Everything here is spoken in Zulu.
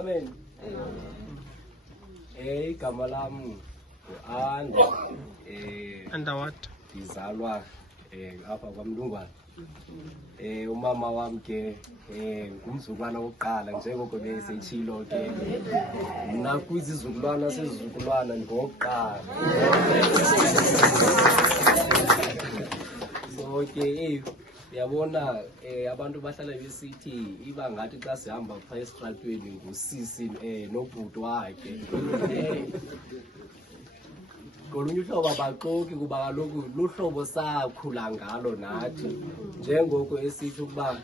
Amen. Igama lami Ande. Under what? Ngizalwa apha kwaMlungwana. Umama wami ke ngumzukulwana wokuqala njengoko besechilo ke. Mina kwizizukulwana sezizukulwana ngokuqala. So ke uyabona abantu bahlala besithi iba ngathi xa sihamba pha esitratweni ngusisi nobhuti wakhe. Kolunye uhlobo abaxoki kuba kaloku luhlobo sakhula ngalo nathi njengoko esithi ukuba